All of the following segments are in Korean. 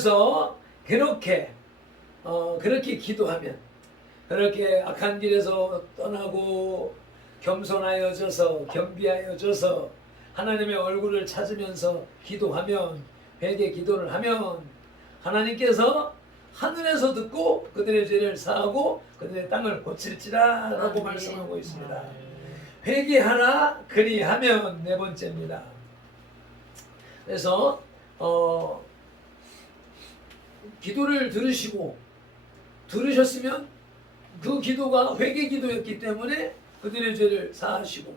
그래서 그렇게 기도하면, 그렇게 악한 길에서 떠나고 겸손하여져서 겸비하여져서 하나님의 얼굴을 찾으면서 기도하면, 회개 기도를 하면 하나님께서 하늘에서 듣고 그들의 죄를 사하고 그들의 땅을 고칠지라 라고 말씀하고 있습니다. 회개하라 그리하면 네 번째입니다. 그래서 기도를 들으셨으면 그 기도가 회개 기도였기 때문에 그들의 죄를 사하시고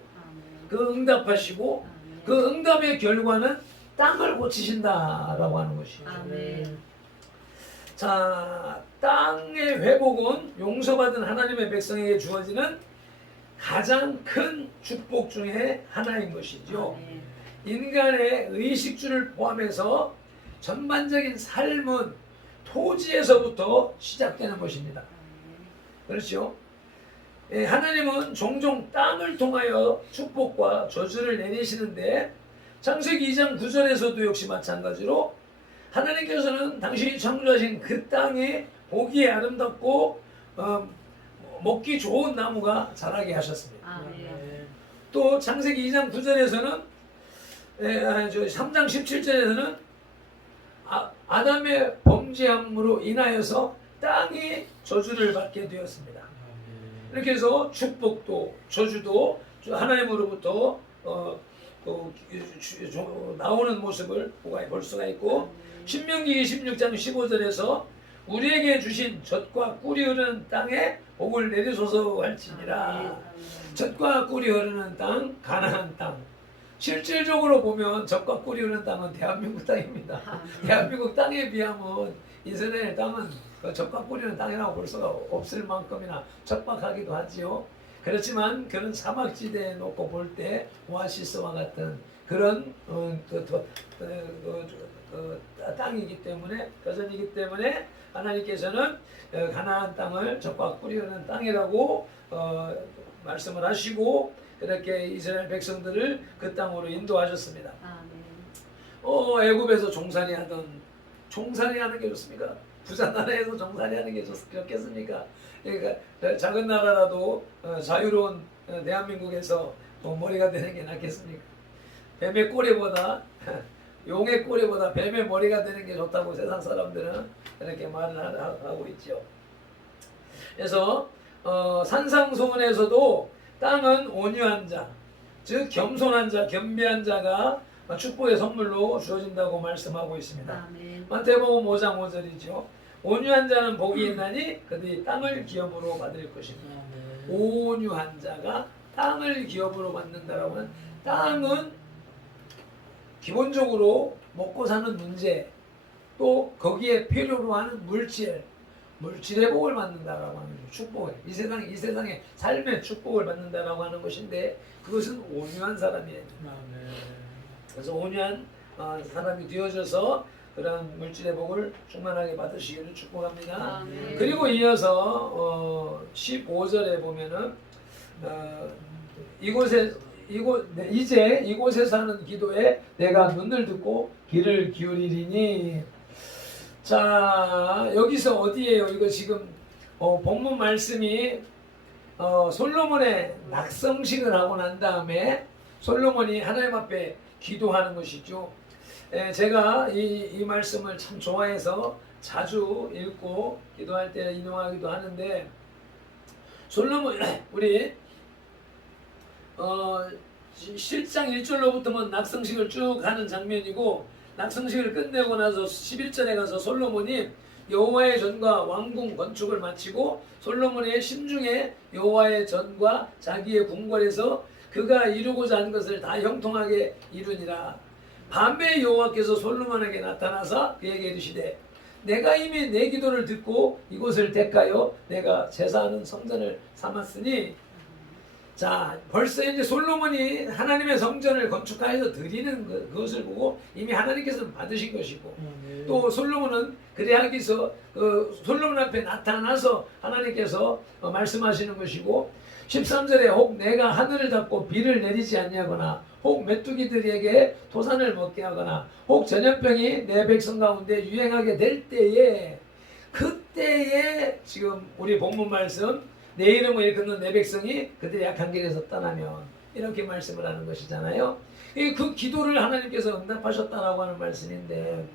그 응답하시고 그 응답의 결과는 땅을 고치신다라고 하는 것이죠. 자, 땅의 회복은 용서받은 하나님의 백성에게 주어지는 가장 큰 축복 중에 하나인 것이죠. 인간의 의식주를 포함해서 전반적인 삶은 토지에서부터 시작되는 것입니다. 그렇죠? 하나님은 종종 땅을 통하여 축복과 저주를 내리시는데 창세기 2장 9절에서도 역시 마찬가지로 하나님께서는 당신이 창조하신 그 땅에 보기에 아름답고 먹기 좋은 나무가 자라게 하셨습니다. 또 창세기 2장 9절에서는 3장 17절에서는 아담의 범죄함으로 인하여서 땅이 저주를 받게 되었습니다. 이렇게 해서 축복도 저주도 하나님으로부터 나오는 모습을 볼 수가 있고, 신명기 26장 15절에서 우리에게 주신 젖과 꿀이 흐르는 땅에 복을 내리소서 할지니라. 젖과 꿀이 흐르는 땅, 가나안 땅. 실질적으로 보면 젖과 꿀이 흐르는 땅은 대한민국 땅입니다. 대한민국 땅에 비하면 이스라엘 땅은 젖과 꿀이 흐르는 땅이라고 볼 수가 없을 만큼이나 척박하기도 하지요. 그렇지만 그런 사막지대에 놓고 볼 때 오아시스와 같은 그런 땅이기 때문에, 거전이기 때문에 하나님께서는 가나안 땅을 젖과 꿀이 흐르는 땅이라고 말씀을 하시고 그렇게 이스라엘 백성들을 그 땅으로 인도하셨습니다. 애굽에서 종살이 하는 게 좋습니까? 부자 나라에서 종살이 하는 게 좋겠습니까? 그러니까 작은 나라라도 자유로운 대한민국에서 머리가 되는 게 낫겠습니까? 뱀의 꼬리보다 용의 꼬리보다 뱀의 머리가 되는 게 좋다고 세상 사람들은 이렇게 말을 하고 있죠. 그래서 산상수훈에서도 땅은 온유한 자, 즉 겸손한 자, 겸비한 자가 축복의 선물로 주어진다고 말씀하고 있습니다. 마태복음 5장 5절이죠. 온유한 자는 복이 있나니 그들이 땅을 기업으로 받을 것입니다. 온유한 자가 땅을 기업으로 받는다라고 하는, 땅은 기본적으로 먹고 사는 문제, 또 거기에 필요로 하는 물질의 복을 받는다라고 하는 축복을, 이 세상의 삶의 축복을 받는다라고 하는 것인데, 그것은 온유한 사람이에요. 그래서 온유한 사람이 되어져서 그런 물질의 복을 충만하게 받으시기를 축복합니다. 그리고 이어서 15절에 보면은 이제 이곳에서 하는 기도에 내가 눈을 듣고 귀를 기울이리니. 자, 여기서 어디예요? 이거 지금 본문 말씀이 솔로몬의 낙성식을 하고 난 다음에 솔로몬이 하나님 앞에 기도하는 것이죠. 제가 이 말씀을 참 좋아해서 자주 읽고 기도할 때 인용하기도 하는데, 솔로몬 우리 7장 1절로부터는 낙성식을 쭉 하는 장면이고, 낙성식을 끝내고 나서 11절에 가서 솔로몬이 여호와의 전과 왕궁 건축을 마치고 솔로몬의 심중에 여호와의 전과 자기의 궁궐에서 그가 이루고자 한 것을 다 형통하게 이루니라. 밤에 여호와께서 솔로몬에게 나타나사 그에게 이르시되 내가 이미 내 기도를 듣고 이곳을 택하여 내가 제사하는 성전을 삼았으니. 자, 벌써 이제 솔로몬이 하나님의 성전을 건축하여서 드리는 그것을 보고 이미 하나님께서는 받으신 것이고, 또 솔로몬은 그래 하기 위해서 솔로몬 앞에 나타나서 하나님께서 말씀하시는 것이고, 13절에 혹 내가 하늘을 닫고 비를 내리지 아니하거나 혹 메뚜기들에게 토산을 먹게 하거나 혹 전염병이 내 백성 가운데 유행하게 될 때에 그때에 지금 우리 본문 말씀 내 이름을 일컫는 내 백성이 그들의 약한 길에서 떠나면 이렇게 말씀을 하는 것이잖아요. 그 기도를 하나님께서 응답하셨다라고 하는 말씀인데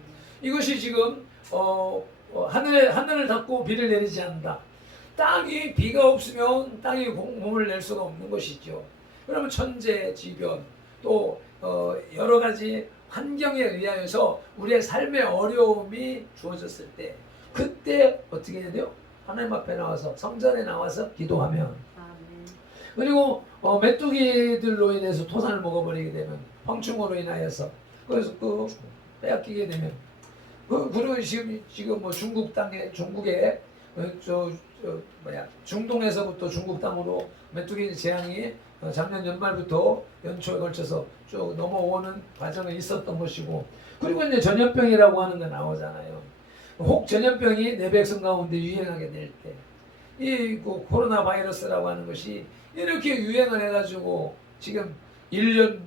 이것이 지금 하늘을 닫고 비를 내리지 않는다. 땅이 비가 없으면 땅이 몸을 낼 수가 없는 것이죠. 그러면 천재, 지변 또 여러 가지 환경에 의하여서 우리의 삶의 어려움이 주어졌을 때 그때 어떻게 해야 돼요? 하나님 앞에 나와서 성전에 나와서 기도하면 그리고 메뚜기들로 인해서 토산을 먹어버리게 되면 황충으로 인하여서 그래서 빼앗기게 되면 그리고 지금 뭐 중국에 중동에서부터 중국 땅으로 메뚜기 재앙이 작년 연말부터 연초에 걸쳐서 쭉 넘어오는 과정이 있었던 것이고 그리고 이제 전염병이라고 하는 게 나오잖아요. 혹 전염병이 내 백성 가운데 유행하게 될 때 이 코로나 바이러스라고 하는 것이 이렇게 유행을 해가지고 지금 1년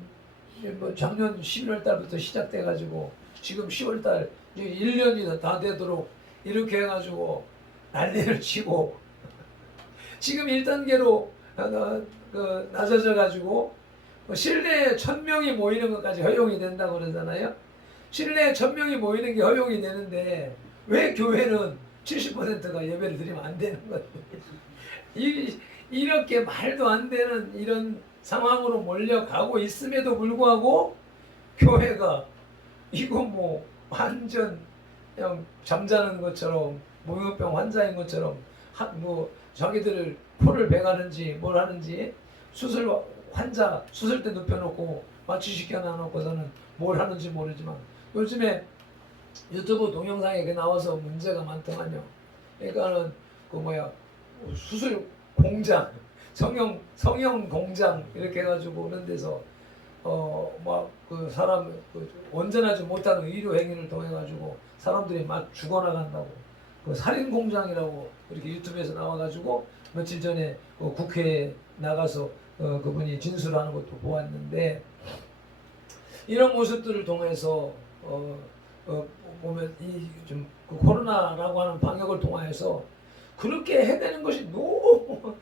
작년 11월 달부터 시작돼 가지고 지금 10월 달 1년이 다 되도록 이렇게 해가지고 난리를 치고 지금 1단계로 낮아져 가지고 실내에 1000명이 모이는 것까지 허용이 된다고 그러잖아요. 실내에 1000명이 모이는 게 허용이 되는데 왜 교회는 70%가 예배를 드리면 안 되는 거예요? 이렇게 말도 안 되는 이런 상황으로 몰려가고 있음에도 불구하고 교회가 이거 뭐 완전 그냥 잠자는 것처럼 모유병 환자인 것처럼 자기들을 코를 베가는지 뭘 하는지 환자 수술대 눕혀놓고 마취시켜 놔놓고서는 뭘 하는지 모르지만 요즘에 유튜브 동영상에 나와서 문제가 많더만요. 그러니까는 수술 공장, 성형 공장 이렇게 해가지고 오는 데서 사람 온전하지 못하는 의료 행위를 통해 가지고 사람들이 막 죽어나간다고 살인 공장이라고 이렇게 유튜브에서 나와가지고 며칠 전에 국회에 나가서 그분이 진술하는 것도 보았는데 이런 모습들을 통해서 보면 좀 코로나라고 하는 방역을 통해서 그렇게 해내는 것이 너무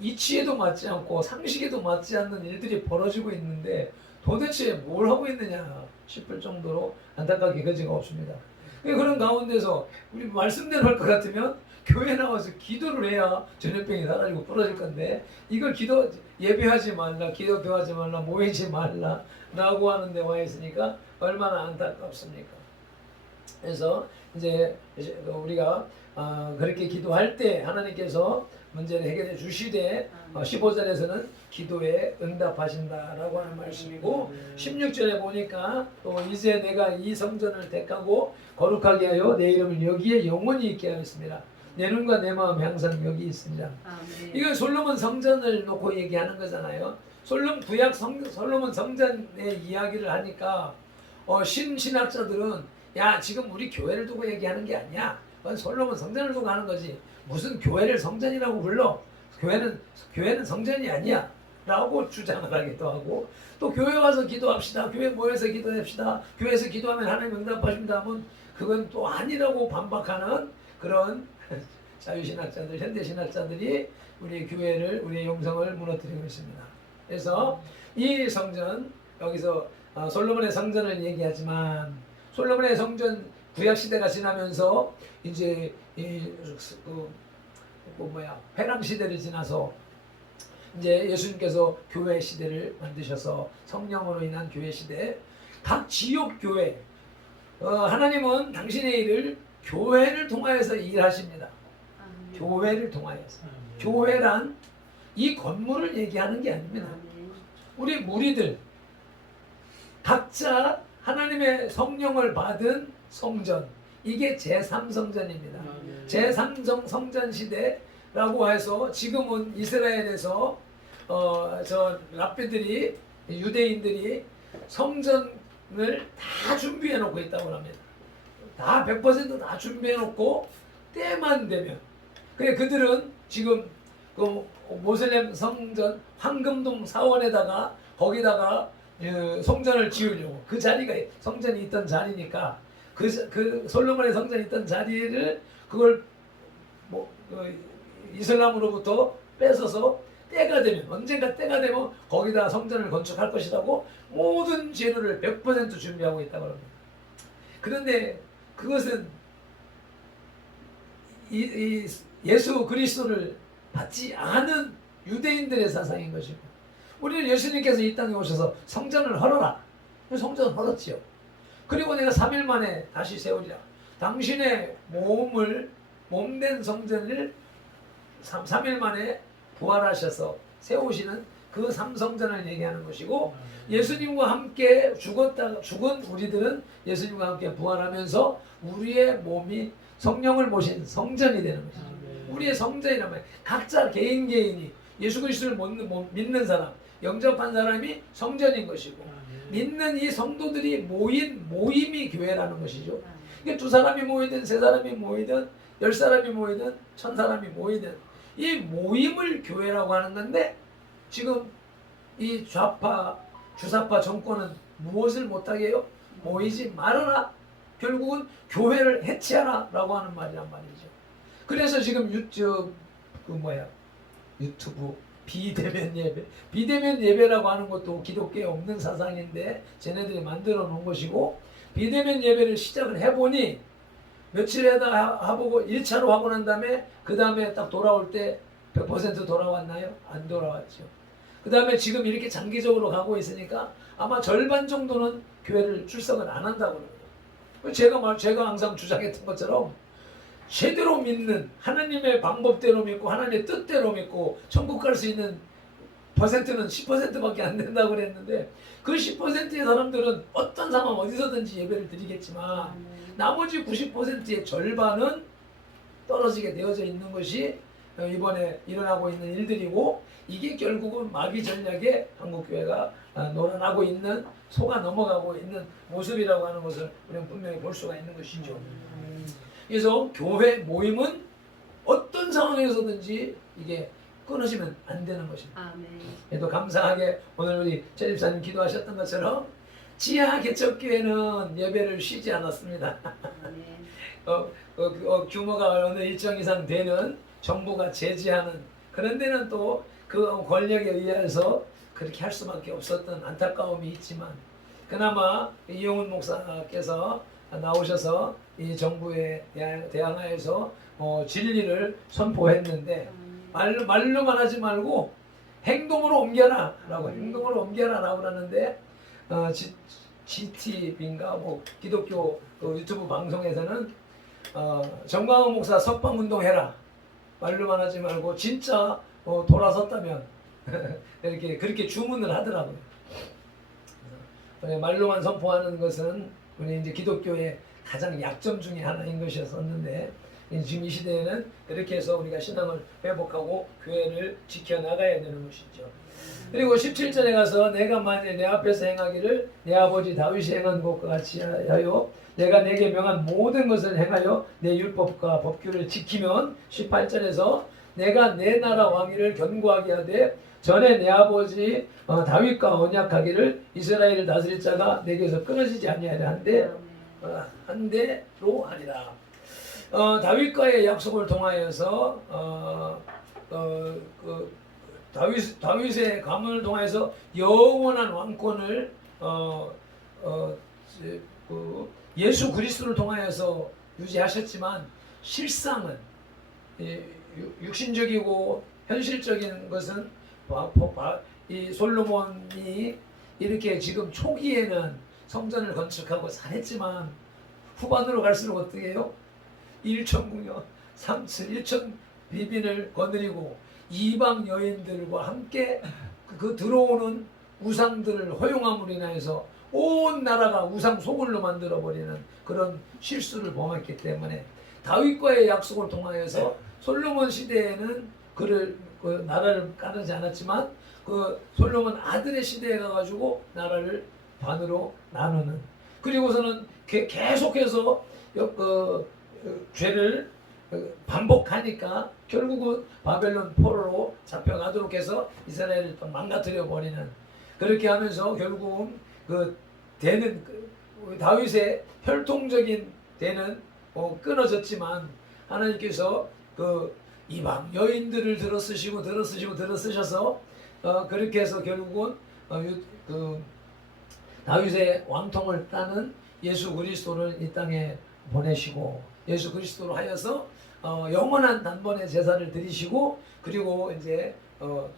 이치에도 맞지 않고 상식에도 맞지 않는 일들이 벌어지고 있는데 도대체 뭘 하고 있느냐 싶을 정도로 안타깝게 거지가 없습니다. 그런 가운데서 우리 말씀대로 할 것 같으면 교회 나와서 기도를 해야 전염병이 사라지고 부러질 건데 이걸 예배하지 말라, 기도하지 말라, 모이지 말라 라고 하는 데 와 있으니까 얼마나 안타깝습니까? 그래서 이제 우리가 그렇게 기도할 때 하나님께서 문제를 해결해 주시되 15절에서는 기도에 응답하신다라고 하는 말씀이고 16절에 보니까 또 이제 내가 이 성전을 택하고 거룩하게 하여 내 이름을 여기에 영원히 있게 하였습니다. 내 눈과 내 마음 항상 여기 있습니다. 이건 솔로몬 성전을 놓고 얘기하는 거잖아요. 구약 솔로몬 성전의 이야기를 하니까 신학자들은 야 지금 우리 교회를 두고 얘기하는 게 아니야. 솔로몬 성전을 두고 하는 거지. 무슨 교회를 성전이라고 불러? 교회는 성전이 아니야. 라고 주장을 하기도 하고 또 교회 와서 기도합시다. 교회 모여서 기도합시다. 교회에서 기도하면 하나님 응답하십니다 하면 그건 또 아니라고 반박하는 그런 자유신학자들, 현대신학자들이 우리 교회를, 우리의 영성을 무너뜨리고 있습니다. 그래서 이 성전, 여기서 솔로몬의 성전을 얘기하지만 솔로몬의 성전 구약시대가 지나면서 이제 회랑 시대를 지나서 이제 예수님께서 교회 시대를 만드셔서 성령으로 인한 교회 시대, 각 지역 교회, 하나님은 당신의 일을 교회를 통하여서 일하십니다. 교회를 통하여서. 교회란 이 건물을 얘기하는 게 아닙니다. 우리 무리들 각자 하나님의 성령을 받은 성전, 이게 제3성전입니다. 제3성전 시대라고 해서 지금은 이스라엘에서 랍비들이, 유대인들이 성전을 다 준비해 놓고 있다고 합니다. 다 100% 다 준비해 놓고 때만 되면, 그래 그들은 지금 그 모슬렘 성전 황금동 사원에다가 거기다가 성전을 지으려고 그 자리가 성전이 있던 자리니까 그 솔로몬의 성전이 있던 자리를 그걸 이슬람으로부터 뺏어서 때가 되면 언젠가 때가 되면 거기다 성전을 건축할 것이라고 모든 재료를 100% 준비하고 있다고 합니다. 그런데 그것은 이 예수 그리스도를 받지 않은 유대인들의 사상인 것이고 우리는 예수님께서 이 땅에 오셔서 성전을 헐어라. 성전을 헐었지요. 그리고 내가 3일 만에 다시 세우리라. 당신의 몸된 성전을 3일 만에 부활하셔서 세우시는 그 삼성전을 얘기하는 것이고 예수님과 함께 죽은 우리들은 예수님과 함께 부활하면서 우리의 몸이 성령을 모신 성전이 되는 것이죠. 우리의 성전이란 말이에요. 각자 개인이 예수 그리스도를 믿는 사람, 영접한 사람이 성전인 것이고 믿는 이 성도들이 모임이 교회라는 것이죠. 이게 2사람이 모이든 3사람이 모이든 10사람이 모이든 1000사람이 모이든 이 모임을 교회라고 하는 건데 지금 이 주사파 정권은 무엇을 못하게 해요? 모이지 말아라. 결국은 교회를 해체하라 라고 하는 말이란 말이죠. 그래서 지금 유튜브 비대면 예배라고 하는 것도 기독교에 없는 사상인데 쟤네들이 만들어 놓은 것이고 비대면 예배를 시작을 해보니 며칠 해보고 1차로 하고 난 다음에 그 다음에 딱 돌아올 때 100% 돌아왔나요? 안 돌아왔죠. 그 다음에 지금 이렇게 장기적으로 가고 있으니까 아마 절반 정도는 교회를 출석을 안 한다고 그래요. 제가 항상 주장했던 것처럼 제대로 믿는 하나님의 방법대로 믿고 하나님의 뜻대로 믿고 천국 갈 수 있는 퍼센트는 10%밖에 안 된다고 그랬는데 그 10%의 사람들은 어떤 상황 어디서든지 예배를 드리겠지만 나머지 90%의 절반은 떨어지게 되어져 있는 것이 이번에 일어나고 있는 일들이고 이게 결국은 마귀 전략에 한국교회가 놀아나고 있는 속아 넘어가고 있는 모습이라고 하는 것을 우리는 분명히 볼 수가 있는 것이죠. 그래서 교회 모임은 어떤 상황에서든지 이게 끊어지면 안 되는 것입니다. 그래도 감사하게 오늘 우리 최 집사님 기도하셨던 것처럼 지하 개척교회는 예배를 쉬지 않았습니다. 규모가 어느 일정 이상 되는 정부가 제지하는 그런 데는 또 그 권력에 의해서 그렇게 할 수밖에 없었던 안타까움이 있지만 그나마 이용훈 목사께서 나오셔서 이 정부에 대항하여서 진리를 선포했는데 말로만 하지 말고 행동으로 옮겨라 라고 행동으로 옮겨라 라고 하는데 GTV인가 기독교 유튜브 방송에서는 정광훈 목사 석방운동 해라 말로만 하지 말고 진짜 돌아섰다면 그렇게 주문을 하더라고요. 말로만 선포하는 것은 우리 이제 기독교의 가장 약점 중에 하나인 것이었었는데 지금 이 시대에는 이렇게 해서 우리가 신앙을 회복하고 교회를 지켜나가야 되는 것이죠. 그리고 17절에 가서 내가 만일 내 앞에서 행하기를 내 아버지 다윗이 행한 것과 같이 하여 내가 내게 명한 모든 것을 행하여 내 율법과 법규를 지키면 18절에서 내가 내 나라 왕위를 견고하게 하되 전에 내 아버지 다윗과 언약하기를 이스라엘을 다스릴 자가 내게서 끊어지지 아니하려 한대로 하리라. 다윗과의 약속을 통하여서 다윗의 가문을 통해서 영원한 왕권을 예수 그리스도를 통하여서 유지하셨지만 실상은 육신적이고 현실적인 것은 이 솔로몬이 이렇게 지금 초기에는 성전을 건축하고 잘했지만 후반으로 갈수록 어떻게 해요? 1천궁녀 1천 비빈을 거느리고 이방 여인들과 함께 그 들어오는 우상들을 허용함으로 인해서 온 나라가 우상 소굴로 만들어버리는 그런 실수를 범했기 때문에 다윗과의 약속을 통하여서 솔로몬 시대에는 그 나라를 까르지 않았지만 그 솔로몬 아들의 시대에 가가지고 나라를 반으로 나누는 그리고서는 계속해서 죄를 반복하니까 결국은 바벨론 포로로 잡혀가도록 해서 이스라엘을 또 망가뜨려 버리는, 그렇게 하면서 결국은 그 대는 다윗의 혈통적인 대는 끊어졌지만 하나님께서 그 이방 여인들을 들어쓰셔서 그렇게 해서 결국은 그 다윗의 왕통을 따는 예수 그리스도를 이 땅에 보내시고, 예수 그리스도로 하여서 영원한 단번에 제사를 드리시고, 그리고 이제 그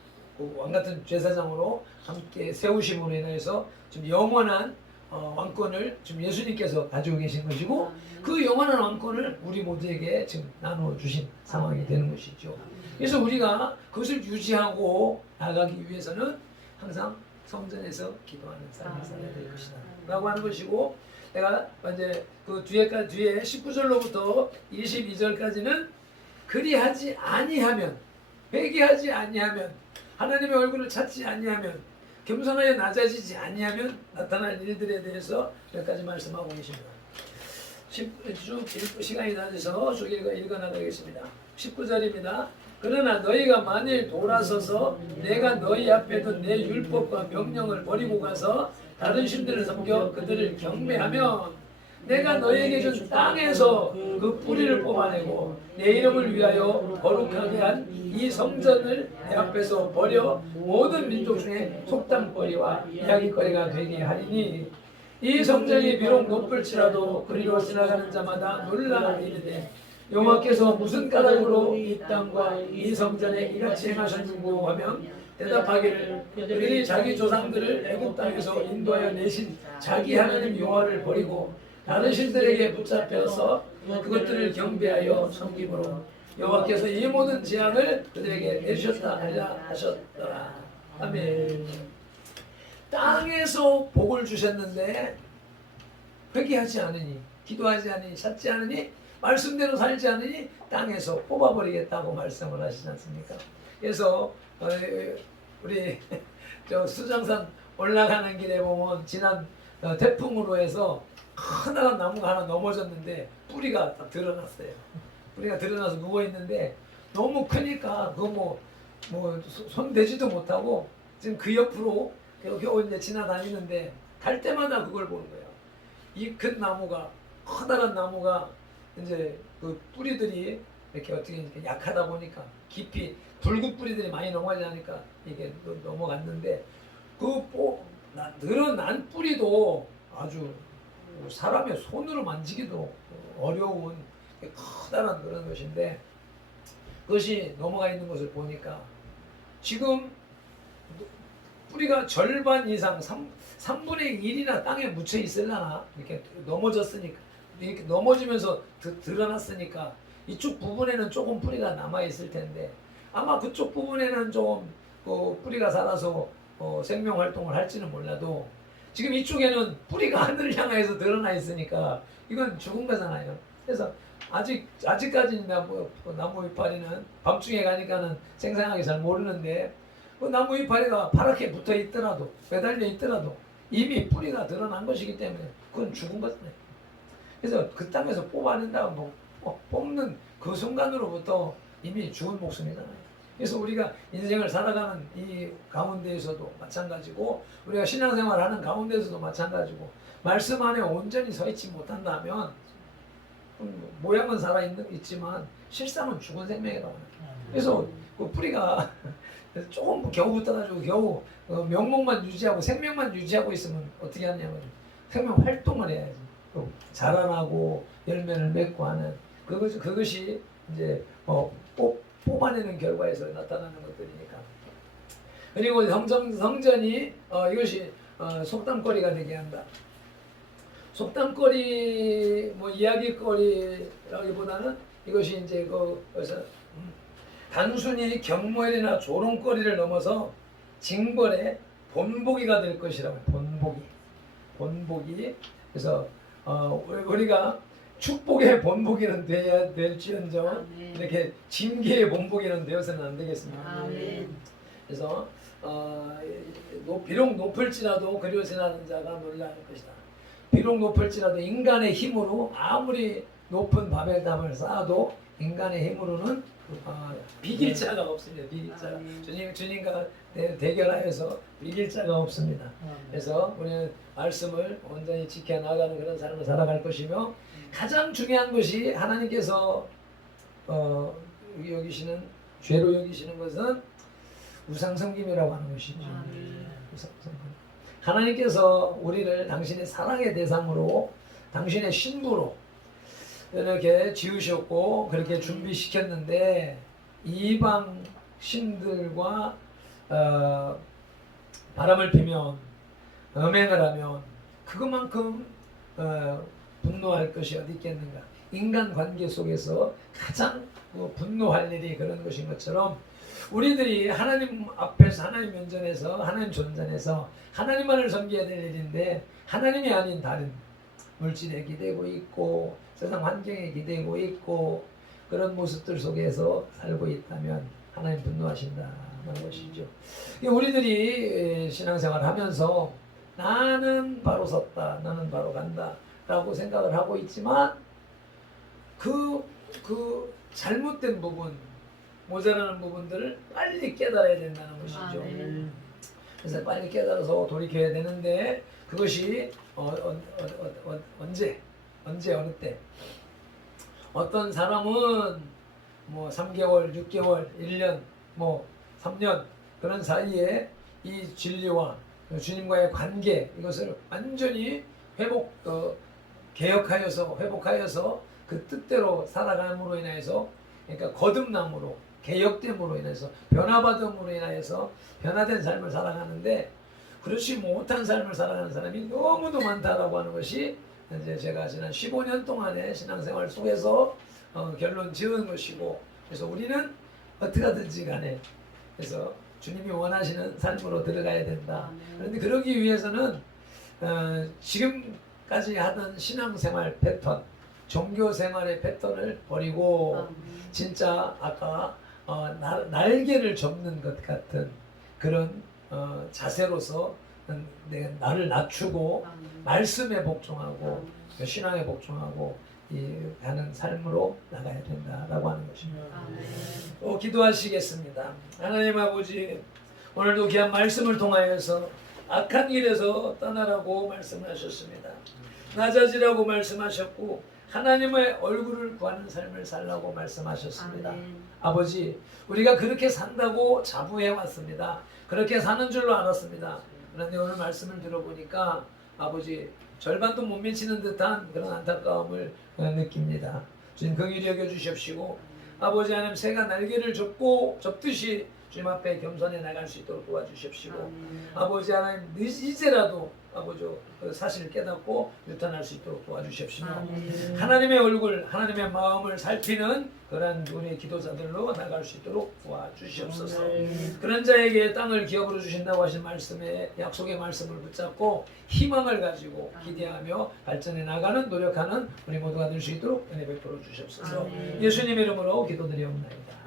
왕같은 제사장으로 함께 세우심으로 인해서 지금 영원한 왕권을 지금 예수님께서 가지고 계신 것이고, 그 영원한 왕권을 우리 모두에게 지금 나누어 주신 상황이 되는 것이죠. 그래서 우리가 그것을 유지하고 나가기 위해서는 항상 성전에서 기도하는 삶을 살아야 될 것이다 라고 하는 것이고, 내가 이제 그 뒤에 19절로부터 22절까지는 그리하지 아니하면, 회개하지 아니하면, 하나님의 얼굴을 찾지 아니하면, 겸손하여 낮아지지 아니하면 나타날 일들에 대해서 몇 가지 말씀하고 계십니다. 쭉 시간이 다 돼서 쭉 읽어나가겠습니다. 19절입니다. 그러나 너희가 만일 돌아서서 내가 너희 앞에 둔 내 율법과 명령을 버리고 가서 다른 신들을 섬겨 그들을 경배하면 내가 너희에게 준 땅에서 그 뿌리를 뽑아내고 내 이름을 위하여 거룩하게 한 이 성전을 내 앞에서 버려 모든 민족 중에 속담거리와 이야기거리가 되게 하리니 이 성전이 비록 높을지라도 그리로 지나가는 자마다 놀라 이르되 여호와께서 무슨 까닭으로 이 땅과 이 성전에 이같이 행하셨는고 하면 대답하기를 그들이 자기 조상들을 애굽 땅에서 인도하여 내신 자기 하나님 여호와를 버리고 다른 신들에게 붙잡혀서 그것들을 경배하여 섬김으로 여호와께서 이 모든 재앙을 그들에게 내주셨다 하려 하셨더라. 아멘. 땅에서 복을 주셨는데 회개하지 않으니, 기도하지 않으니, 찾지 않으니, 말씀대로 살지 않으니 땅에서 뽑아버리겠다고 말씀을 하시지 않습니까? 그래서 우리 저 수정산 올라가는 길에 보면 지난 태풍으로 해서 커다란 나무가 하나 넘어졌는데 뿌리가 딱 드러났어요. 뿌리가 드러나서 누워 있는데 너무 크니까 그거 손 대지도 못하고 지금 그 옆으로 겨우 이제 지나다니는데 갈 때마다 그걸 보는 거예요. 이 큰 나무가, 커다란 나무가 이제 그 뿌리들이 이렇게 어떻게 약하다 보니까 깊이 붉은 뿌리들이 많이 넘어가지 않으니까 이게 넘어갔는데 그 늘어난 뿌리도 아주 사람의 손으로 만지기도 어려운 커다란 그런 것인데 그것이 넘어가 있는 것을 보니까 지금 뿌리가 절반 이상 3분의 1이나 땅에 묻혀 있으려나 이렇게 넘어졌으니까 이렇게 넘어지면서 드러났으니까 이쪽 부분에는 조금 뿌리가 남아 있을 텐데 아마 그쪽 부분에는 좀 뿌리가 살아서 생명 활동을 할지는 몰라도 지금 이쪽에는 뿌리가 하늘을 향해서 드러나 있으니까 이건 죽은 거잖아요. 그래서 아직까지는 나무 이파리는 밤중에 가니까는 생생하게 잘 모르는데 그 나무 이파리가 파랗게 붙어 있더라도 매달려 있더라도 이미 뿌리가 드러난 것이기 때문에 그건 죽은 거잖아요. 그래서 그 땅에서 뽑아낸다고 뽑는 그 순간으로부터 이미 죽은 목숨이잖아요. 그래서 우리가 인생을 살아가는 이 가운데에서도 마찬가지고 우리가 신앙생활하는 가운데에서도 마찬가지고 말씀 안에 온전히 서 있지 못한다면 모양은 살아있지만 실상은 죽은 생명이라고 합니다. 그래서 그 뿌리가 조금 겨우 붙어가지고 겨우 명목만 유지하고 생명만 유지하고 있으면 어떻게 하냐면 생명 활동을 해야지. 자라나고 열매를 맺고 하는 그것이 이제 뽑아내는 결과에서 나타나는 것들이니까. 그리고 성전이 이것이 속담거리가 되게 한다. 속담거리 이야기거리라기보다는 이것이 이제 그래서 단순히 경모일이나 조롱거리를 넘어서 징벌의 본보기가 될 것이라고. 본보기. 그래서 우리가 축복의 본보기는 돼야 될지언정 이렇게 징계의 본보기는 되어서는 안 되겠습니다. 아멘. 그래서 비록 높을지라도 그리로 지나는 자가 놀라는 것이다. 비록 높을지라도 인간의 힘으로 아무리 높은 바벨탑을 쌓아도 인간의 힘으로는 비길 자가 없습니다. 비길 자가. 주님과 대결하여서 비길 자가 없습니다. 그래서 우리는 말씀을 온전히 지켜나가는 그런 삶을 살아갈 것이며, 가장 중요한 것이 하나님께서 여기시는, 죄로 여기시는 것은 우상섬김이라고 하는 것이죠. 우상섬김. 하나님께서 우리를 당신의 사랑의 대상으로, 당신의 신부로 이렇게 지으셨고 그렇게 준비시켰는데, 이방 신들과 바람을 피면, 음행을 하면 그것만큼 분노할 것이 어디 있겠는가. 인간관계 속에서 가장 분노할 일이 그런 것인 것처럼, 우리들이 하나님 앞에서, 하나님 면전에서, 하나님 존전에서 하나님만을 섬겨야 될 일인데, 하나님이 아닌 다른 물질에 기대고 있고 세상 환경에 기대고 있고 그런 모습들 속에서 살고 있다면 하나님 분노하신다는 것이죠. 우리들이 신앙생활 하면서 나는 바로 섰다, 나는 바로 간다 라고 생각을 하고 있지만, 그 잘못된 부분, 모자라는 부분들을 빨리 깨달아야 된다는 것이죠. 그래서 빨리 깨달아서 돌이켜야 되는데, 그것이 언제 어느 때, 어떤 사람은 뭐 3개월, 6개월, 1년, 뭐 3년 그런 사이에 이 진리와 주님과의 관계, 이것을 완전히 회복하여서 그 뜻대로 살아감으로 인해서, 그러니까 거듭남으로, 개혁됨으로 인해서, 변화받음으로 인하여서 변화된 삶을 살아가는데, 그렇지 못한 삶을 살아가는 사람이 너무도 많다라고 하는 것이 이제 제가 지난 15년 동안의 신앙생활 속에서 결론 지은 것이고, 그래서 우리는 어떻게 하든지 간에 그래서 주님이 원하시는 삶으로 들어가야 된다. 그런데 그러기 위해서는 지금까지 하던 신앙생활 패턴, 종교생활의 패턴을 버리고 진짜 아까 날개를 접는 것 같은 그런 자세로서 나를 낮추고 말씀에 복종하고 신앙에 복종하고 하는 삶으로 나가야 된다라고 하는 것입니다. 기도하시겠습니다. 하나님 아버지, 오늘도 귀한 말씀을 통하여서 악한 길에서 떠나라고 말씀하셨습니다. 낮아지라고 말씀하셨고 하나님의 얼굴을 구하는 삶을 살라고 말씀하셨습니다. 아버지, 우리가 그렇게 산다고 자부해 왔습니다. 그렇게 사는 줄로 알았습니다. 그런데 오늘 말씀을 들어보니까 아버지, 절반도 못 미치는 듯한 그런 안타까움을 느낍니다. 주님 긍휼히 여겨 주십시고, 아버지 하나님, 새가 날개를 접듯이 주님 앞에 겸손해 나갈 수 있도록 도와주십시고, 아버지 하나님, 이제라도 아버지 그 사실을 깨닫고 유턴할 수 있도록 도와주십시오. 하나님의 얼굴, 하나님의 마음을 살피는 그런 우리의 기도자들로 나갈 수 있도록 도와주시옵소서. 그런 자에게 땅을 기업으로 주신다고 하신 말씀에, 약속의 말씀을 붙잡고 희망을 가지고 기대하며 발전해 나가는, 노력하는 우리 모두가 될 수 있도록 은혜 베풀어 주시옵소서. 예수님 이름으로 기도드리옵나이다.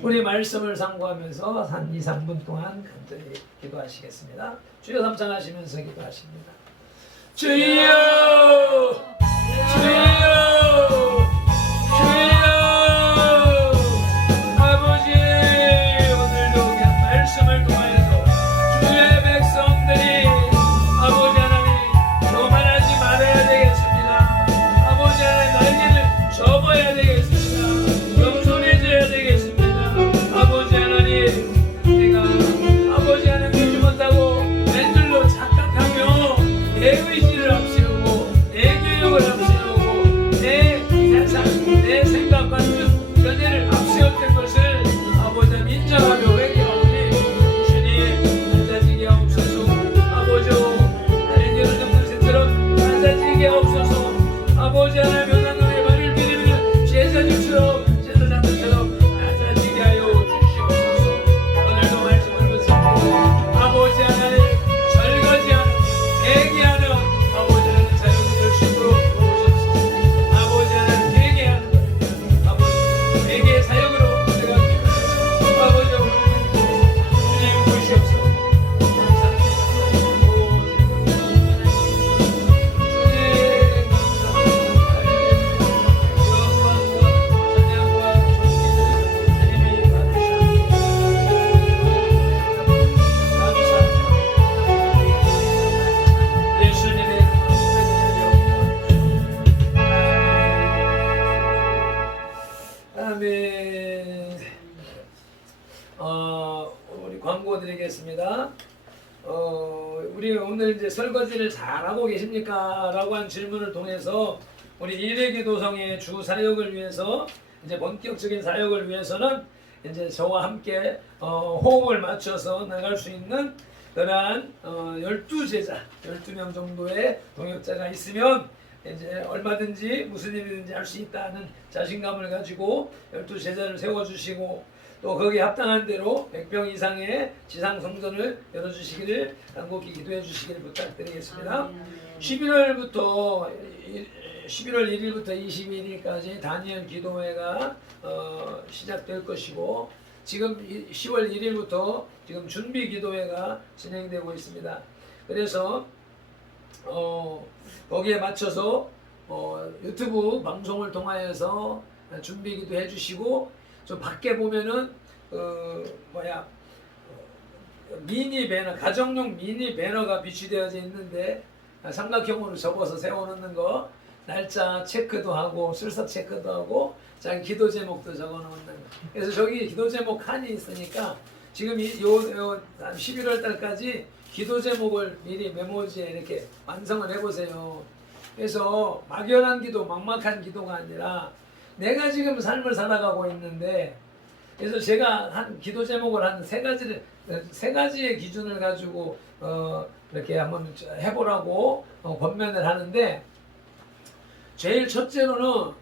우리 말씀을 상고하면서 한 2-3분 동안 간절히 기도하시겠습니다. 주여 삼창하시면서 기도하십니다. 주여, 주여, 주여. 아버지, 오늘도 그냥 말씀을 통하여서 주의 백성들이 아버지 하나님 교만하지 말아야 되겠습니다. 아버지 하나님 날개를 접어야 되겠습니다. 겸손해져야 되겠습니다. 아버지 하나님, 내가 아버지 하나님 되지 못하고 맨들로 착각하며 내 의지를 앞세우고 내 교육을 앞세우고 내 세상, 내 생각과 견해를 앞세웠던 것을 아버지 인정하며 회개하오니 주님 낮아지게 하옵소서. 아버지 날개를 접는 새처럼 낮아지게 하옵소서. 아버지 하나님, 하나님의 말을 들으면 제자들처럼 제사장들처럼 낮아지게 하여 주시옵소서. 오늘도 말씀을 붙잡고 아버지 하나님, 절거지하는 회개하는 하겠습니다. 우리 오늘 이제 설거지를 잘하고 계십니까? 라고 한 질문을 통해서 우리 일회기도성의 주 사역을 위해서 이제 본격적인 사역을 위해서는 이제 저와 함께 호흡을 맞춰서 나갈 수 있는 그러한 12제자, 12명 정도의 동역자가 있으면 이제 얼마든지 무슨 일이든지 할 수 있다는 자신감을 가지고 12제자를 세워주시고 또 거기에 합당한 대로 100병 이상의 지상 성전을 열어주시기를 간곡히 기도해 주시기를 부탁드리겠습니다. 11월 1일부터 22일까지 다니엘 기도회가 시작될 것이고 지금 10월 1일부터 지금 준비 기도회가 진행되고 있습니다. 그래서 거기에 맞춰서 유튜브 방송을 통하여서 준비 기도해 주시고 저 밖에 보면은 미니 배너, 가정용 미니 배너가 비치되어져 있는데 삼각형으로 접어서 세워놓는 거 날짜 체크도 하고 술사 체크도 하고 자기 기도 제목도 적어놓는 거. 그래서 저기 기도 제목 칸이 있으니까 지금 요 11월 달까지 기도 제목을 미리 메모지에 이렇게 완성을 해보세요. 그래서 막연한 기도, 막막한 기도가 아니라 내가 지금 삶을 살아가고 있는데 그래서 제가 한 기도 제목을 한 세 가지의 기준을 가지고 이렇게 한번 해보라고 권면을 하는데 제일 첫째로는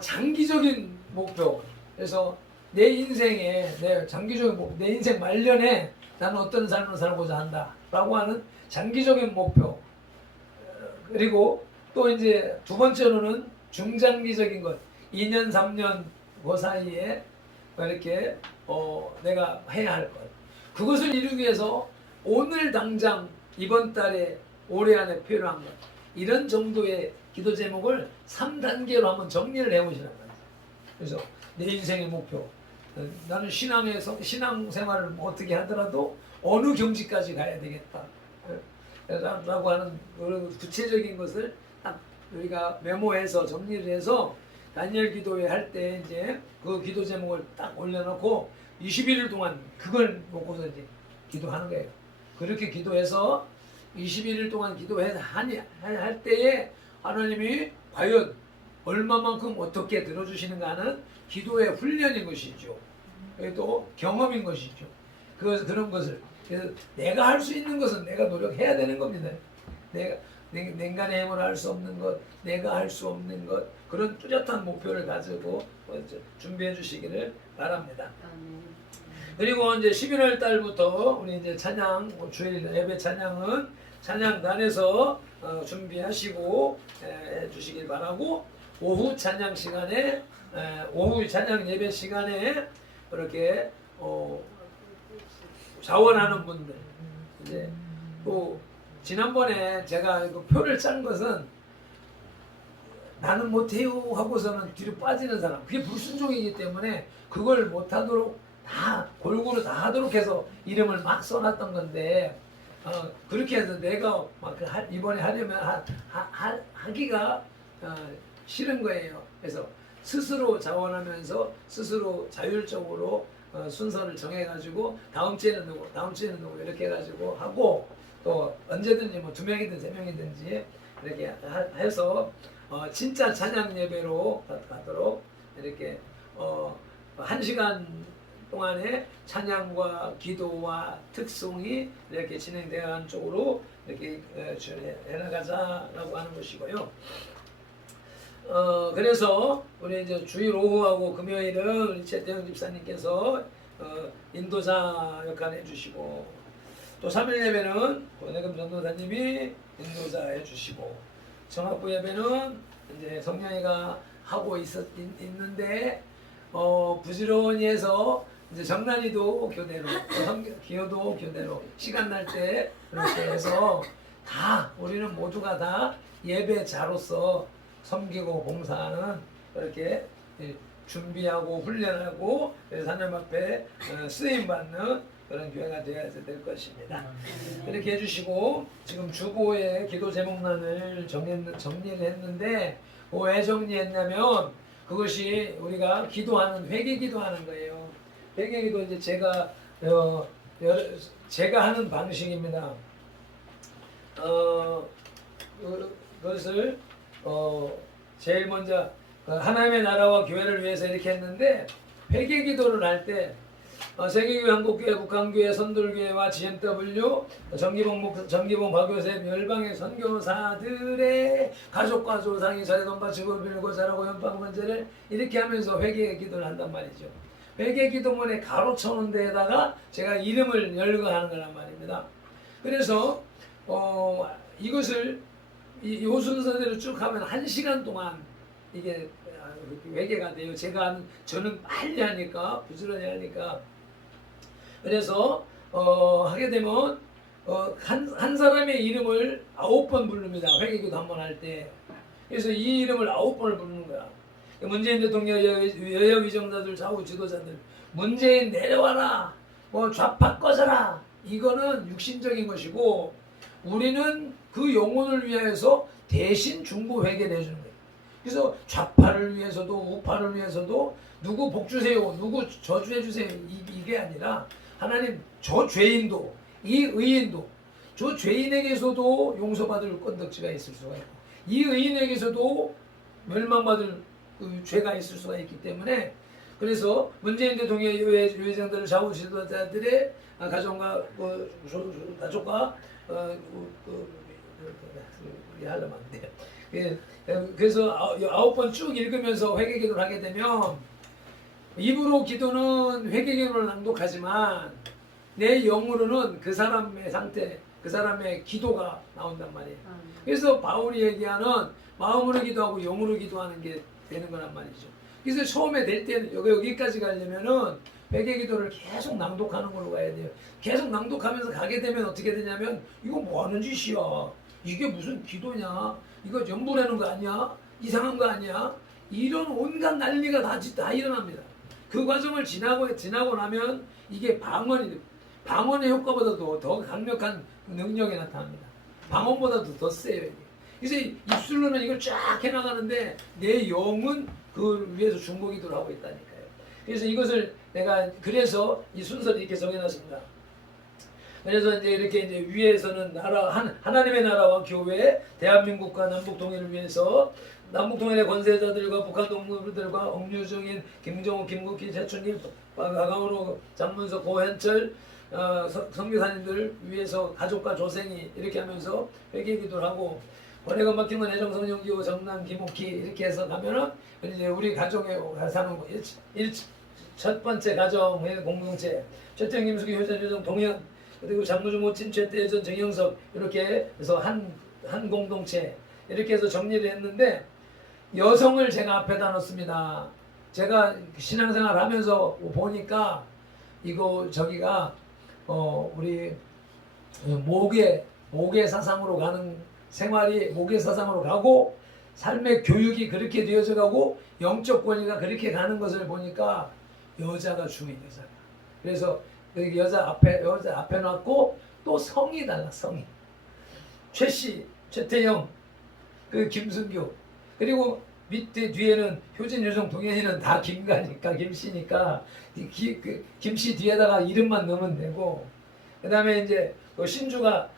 장기적인 목표. 그래서 내 인생에 내 인생 말년에 나는 어떤 삶을 살고자 한다라고 하는 장기적인 목표. 그리고 또 이제 두 번째로는 중장기적인 것. 2년, 3년 그 사이에 이렇게 내가 해야 할 것. 그것을 이루기 위해서 오늘 당장 이번 달에 올해 안에 필요한 것. 이런 정도의 기도 제목을 3단계로 한번 정리를 해보시는 거예요. 그래서 내 인생의 목표. 나는 신앙생활을 어떻게 하더라도 어느 경지까지 가야 되겠다. 라고 하는 그런 구체적인 것을 딱 우리가 메모해서 정리를 해서 다니엘 기도회 할 때 이제 그 기도 제목을 딱 올려놓고 21일 동안 그걸 놓고서 이제 기도하는 거예요. 그렇게 기도해서 21일 동안 할 때에 하나님이 과연 얼마만큼 어떻게 들어주시는가 하는 기도의 훈련인 것이죠. 또 경험인 것이죠. 그런 것을 그래서 내가 할 수 있는 것은 내가 노력해야 되는 겁니다. 내가 냉간의 힘으로 할 수 없는 것, 내가 할 수 없는 것 그런 뚜렷한 목표를 가지고 준비해 주시기를 바랍니다. 그리고 이제 11월 달부터 우리 이제 찬양 주일 예배 찬양은 찬양단에서 준비하시고 해 주시길 바라고 오후 찬양 시간에 오후 찬양 예배 시간에 그렇게 자원하는 분들 이제 또 지난번에 제가 그 표를 짠 것은 나는 못해요 하고서는 뒤로 빠지는 사람 그게 불순종이기 때문에 그걸 못하도록 다 골고루 다 하도록 해서 이름을 막 써놨던 건데 그렇게 해서 내가 막 이번에 하려면 하기가 싫은 거예요. 그래서 스스로 자원하면서 스스로 자율적으로 순서를 정해가지고 다음 주에는 누구 이렇게 해가지고 하고 또 언제든지 뭐 2명이든 3명이든지 이렇게 해서 진짜 찬양 예배로 가도록 이렇게 1시간 동안에 찬양과 기도와 특송이 이렇게 진행되어가는 쪽으로 이렇게 해나가자라고 하는 것이고요. 그래서 우리 이제 주일 오후하고 금요일은 우리 최태영 집사님께서 인도자 역할을 해주시고 또 3일 예배는 권혜금 전도사님이 인도자 해주시고 정학부 예배는 이제 성령이가 하고 있는데 부지런히 해서 이제 정란이도 교대로 기호도 교대로 시간 날 때 그렇게 해서 다 우리는 모두가 다 예배자로서 섬기고 봉사하는 그렇게 준비하고 훈련하고 하나님 앞에 쓰임받는 그런 교회가 되어야 될 것입니다. 이렇게 해주시고 지금 주보의 기도 제목란을 정리를 했는데 왜 정리했냐면 그것이 우리가 기도하는 회개 기도하는 거예요. 회개 기도 이제 제가 제가 하는 방식입니다. 그것을 제일 먼저 하나님의 나라와 교회를 위해서 이렇게 했는데, 회개 기도를 할 때 세계교회, 한국교회, 북한교회, 선돌교회와 GMW, 정기봉 박교세 멸방의 선교사들의 가족과 조상이 자리 돈 바치고 빌고 자라고 연방 문제를 이렇게 하면서 회개 기도를 한단 말이죠. 회개 기도문에 가로쳐 놓은 데에다가 제가 이름을 열거하는 거란 말입니다. 그래서 이것을 요 순서대로 쭉 하면 1시간 동안 이게 회개가 돼요. 저는 빨리 하니까, 부지런히 하니까. 그래서 하게 되면 한 사람의 이름을 9번 부릅니다. 회개기도 한 번 할 때. 그래서 이 이름을 9번을 부르는 거야. 문재인 대통령, 여야 위정자들, 좌우 지도자들, 문재인 내려와라, 뭐 좌파 꺼져라. 이거는 육신적인 것이고, 우리는 그 영혼을 위해서 대신 중보 회개를 해주는 거예요. 그래서 좌파를 위해서도 우파를 위해서도 누구 복 주세요, 누구 저주해 주세요, 이게 아니라 하나님, 저 죄인도, 이 의인도, 저 죄인에게서도 용서받을 건덕지가 있을 수가 있고, 이 의인에게서도 멸망받을 그 죄가 있을 수가 있기 때문에, 그래서 문재인 대통령 유해정들, 좌우 지도자들의 가족과 하려면 안 돼요. 그래서 9번 쭉 읽으면서 회개기도를 하게 되면, 입으로 기도는 회개기도를 낭독하지만 내 영으로는 그 사람의 상태, 그 사람의 기도가 나온단 말이에요. 그래서 바울이 얘기하는 마음으로 기도하고 영으로 기도하는 게 되는 거란 말이죠. 그래서 처음에 될 때는 여기까지 가려면은 회개기도를 계속 낭독하는 걸로 가야 돼요. 계속 낭독하면서 가게 되면 어떻게 되냐면, 이거 뭐 하는 짓이야, 이게 무슨 기도냐, 이거 염불하는 거 아니야, 이상한 거 아니야, 이런 온갖 난리가 다 일어납니다. 그 과정을 지나고 나면 이게 방언의 효과보다도 더 강력한 능력이 나타납니다. 방언보다도 더 세요. 그래서 입술로는 이걸 쫙 해나가는데 내 영은 그걸 위해서 중보기도를 하고 있다니까요. 그래서 이것을 내가 그래서 이 순서를 이렇게 정해놨습니다. 그래서 이제 이렇게 이제 위에서는 하나님의 나라와 교회, 대한민국과 남북 통일을 위해서 남북 통일의 권세자들과 북한 동물들과 억류중인 김정우, 김국희, 최춘희, 박강으로, 장문석, 고현철 선교사님들 위해서 가족과 조생이 이렇게 하면서 회개기도를 하고, 권해가 막히면 해정성, 영기호, 정남, 김옥희 이렇게 해서 가면은 이제 우리 가족에 사는 첫 번째 가정의 공동체, 최태영, 김숙희, 효전, 효정, 동현, 그리고 장무주, 모친, 최태전, 정영석 이렇게 해서 한 공동체 이렇게 해서 정리를 했는데, 여성을 제가 앞에다 놓습니다. 제가 신앙생활 하면서 보니까 저기가 우리 모계 사상으로 가는 생활이 모계 사상으로 가고, 삶의 교육이 그렇게 되어져 가고, 영적 권위가 그렇게 가는 것을 보니까 여자가 중요해요. 여자가. 그래서 여자 앞에 놨고, 또 성이 달라. 성이 최씨, 최태영, 그 김순규, 그리고 밑에 뒤에는 효진, 효정, 동현이는 다 김가니까, 김씨니까 김씨 뒤에다가 이름만 넣으면 되고, 그 다음에 이제 신주가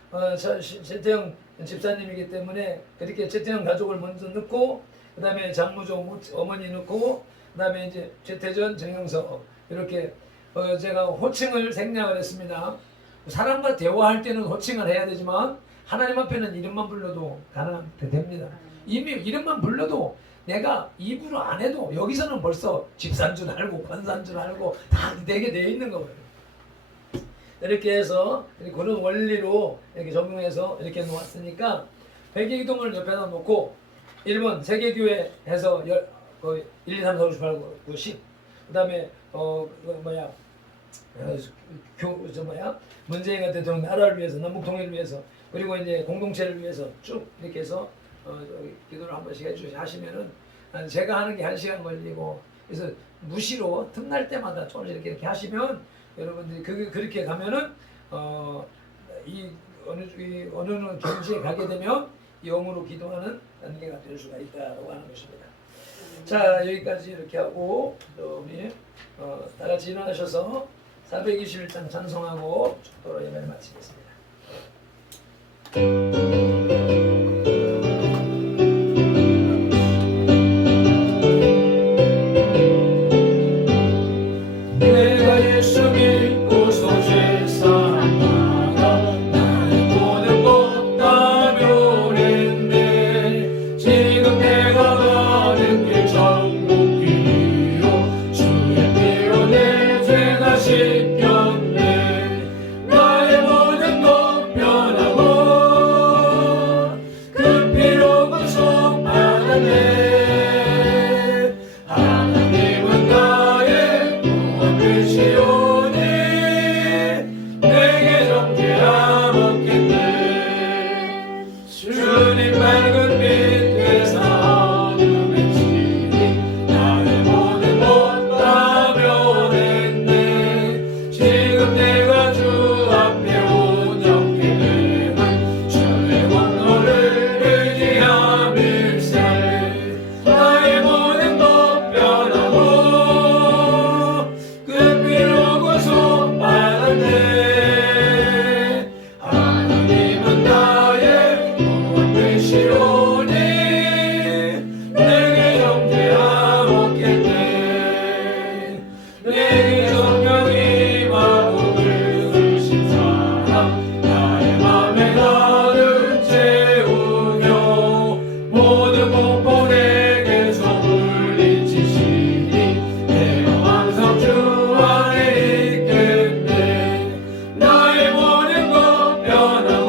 최태영 집사님이기 때문에 그렇게 최태영 가족을 먼저 넣고, 그 다음에 장무조 어머니 넣고, 그 다음에 이제 최태전, 정영석 이렇게 제가 호칭을 생략을 했습니다. 사람과 대화할 때는 호칭을 해야 되지만 하나님 앞에는 이름만 불러도 됩니다. 이미 이름만 불러도 내가 입으로 안 해도 여기서는 벌써 집사인 줄 알고 권사인 줄 알고 다 되게 되어 있는 거예요. 이렇게 해서 그런 원리로 이렇게 적용해서 이렇게 놓았으니까, 회개기도문을 옆에다 놓고 1번 세계교회에서 1, 2, 3, 4, 5, 6, 8, 9, 10, 그 다음에 문재인 같은 대통령 나라를 위해서, 남북 통일을 위해서, 그리고 이제 공동체를 위해서 쭉 이렇게 해서 기도를 한 번씩 하시면은, 제가 하는 게 1시간 걸리고, 그래서 무시로 틈날 때마다 조금씩 이렇게 하시면, 여러분들이 그렇게 가면은 어느 경지에 가게 되면 영으로 기도하는 단계가 될 수가 있다라고 하는 것입니다. 자, 여기까지 이렇게 하고, 또 우리 다 같이 일어나셔서 421장 찬송하고 축도로 예배를 마치겠습니다. 내가 예수 믿고 소재 쌓아가 나의 모든 것 다 멸했네. 지금 내가 가는 길 천국이요 주의 피로 내 죄가 씻겼네. 나의 모든 것 변하고 그 피로 구속받았네. 하나님은 나의 구원 되시오니 내게 정죄함 없겠네. 주님 맑은 빛 되사 어둠의 지니 나의 모든 것 다 변했네. 지금 내가 주 앞에 온전케 되면 주의 공로를 의지함일세. 나의 모든 것 변하고 그 피로 구속받았네. 하나님은 나의 구원 되시오니 내게 정죄함 없겠네. 내게 정령이 마음을 주신 사람 나의 맘에 가득 채우며 모든 공포 내게서 물리치시니 내가 항상 주 안에 있겠네. 나의 모든 것 변하고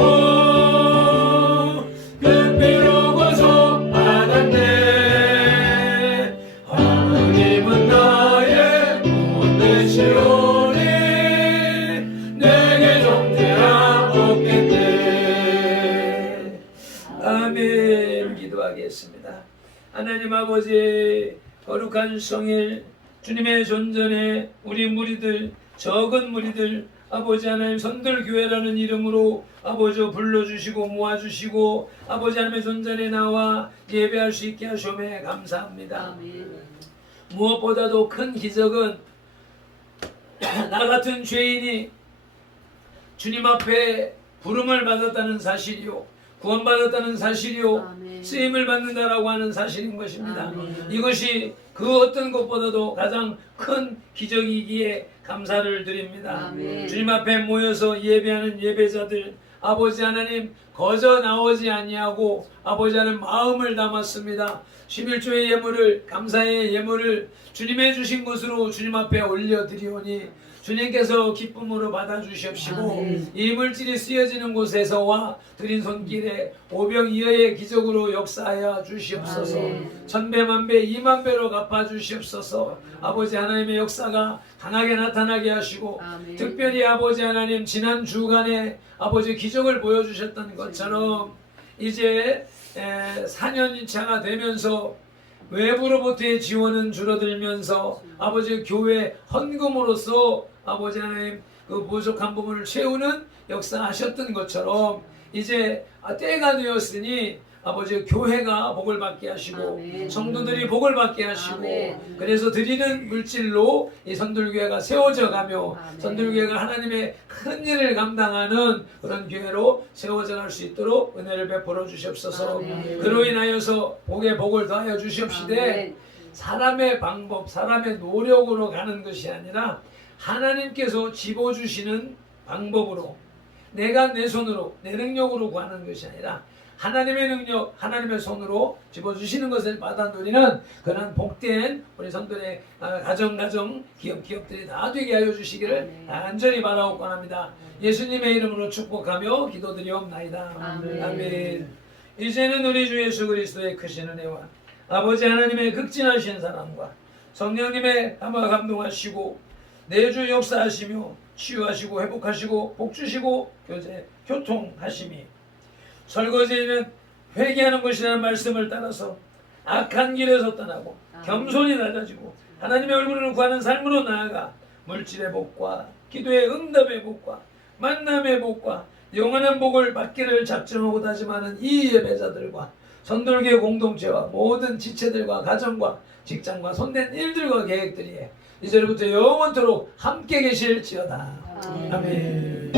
그 피로 구속받았네. 하나님은 나의 구원 되시오니 내게 정죄함 없겠네. 아멘. 기도하겠습니다. 하나님 아버지, 거룩한 성일 주님의 존전에 우리 무리들, 적은 무리들 아버지 하나님 선들교회라는 이름으로 아버지 불러주시고 모아주시고 아버지 하나님의 존전에 나와 예배할 수 있게 하시오매 감사합니다. 무엇보다도 큰 기적은 나 같은 죄인이 주님 앞에 부름을 받았다는 사실이요, 구원받았다는 사실이요, 아멘. 쓰임을 받는다라고 하는 사실인 것입니다. 아멘. 이것이 그 어떤 것보다도 가장 큰 기적이기에 감사를 드립니다. 아멘. 주님 앞에 모여서 예배하는 예배자들 아버지 하나님 거저 나오지 아니하고 아버지 하나님 마음을 담았습니다. 11조의 예물을, 감사의 예물을 주님의 주신 것으로 주님 앞에 올려드리오니 주님께서 기쁨으로 받아주시옵시고 아멘. 이 물질이 쓰여지는 곳에서와 드린 손길에 오병이어의 기적으로 역사하여 주시옵소서. 아멘. 천배만배 이만배로 갚아주시옵소서. 아버지 하나님의 역사가 강하게 나타나게 하시고 아멘. 특별히 아버지 하나님 지난 주간에 아버지 기적을 보여주셨던 것처럼 이제 4년차가 되면서 외부로부터의 지원은 줄어들면서 아버지 교회 헌금으로서 아버지 하나님 그 부족한 부분을 채우는 역사하셨던 것처럼 이제 때가 되었으니 아버지 교회가 복을 받게 하시고 아멘. 성도들이 복을 받게 하시고 아멘. 그래서 드리는 물질로 이 선들교회가 세워져 가며 아멘. 선들교회가 하나님의 큰 일을 감당하는 그런 교회로 세워져 갈 수 있도록 은혜를 베풀어 주시옵소서. 아멘. 그로 인하여서 복에 복을 더하여 주시옵시되 아멘. 사람의 방법, 사람의 노력으로 가는 것이 아니라 하나님께서 집어주시는 방법으로 내가 내 손으로 내 능력으로 구하는 것이 아니라 하나님의 능력, 하나님의 손으로 집어주시는 것을 받아 누리는 그런 복된 우리 선들의 가정, 기업들이 다 되게 하여 주시기를 간절히 바라옵고 합니다. 예수님의 이름으로 축복하며 기도드리옵나이다. 아멘. 아멘. 이제는 우리 주 예수 그리스도의 크신 은혜와 아버지 하나님의 극진하신 사랑과 성령님의 감화 감동하시고 내주 역사하시며 치유하시고 회복하시고 복주시고 교통하심이 설거지는 회개하는 것이라는 말씀을 따라서 악한 길에서 떠나고 겸손히 낮아지고 하나님의 얼굴을 구하는 삶으로 나아가 물질의 복과 기도의 응답의 복과 만남의 복과 영원한 복을 받기를 작정하고 다짐하는 이 예배자들과 선돌교회 공동체와 모든 지체들과 가정과 직장과 손댄 일들과 계획들이 이제부터 영원토록 함께 계실지어다. 아멘.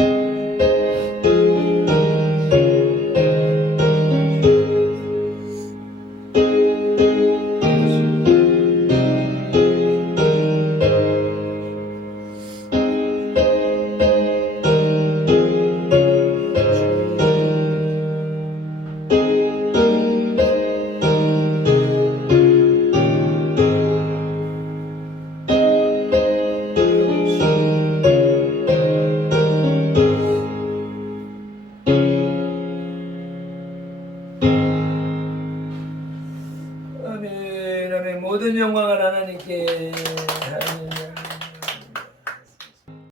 아멘. 아멘. 모든 영광을 하나님께. 할렐루야.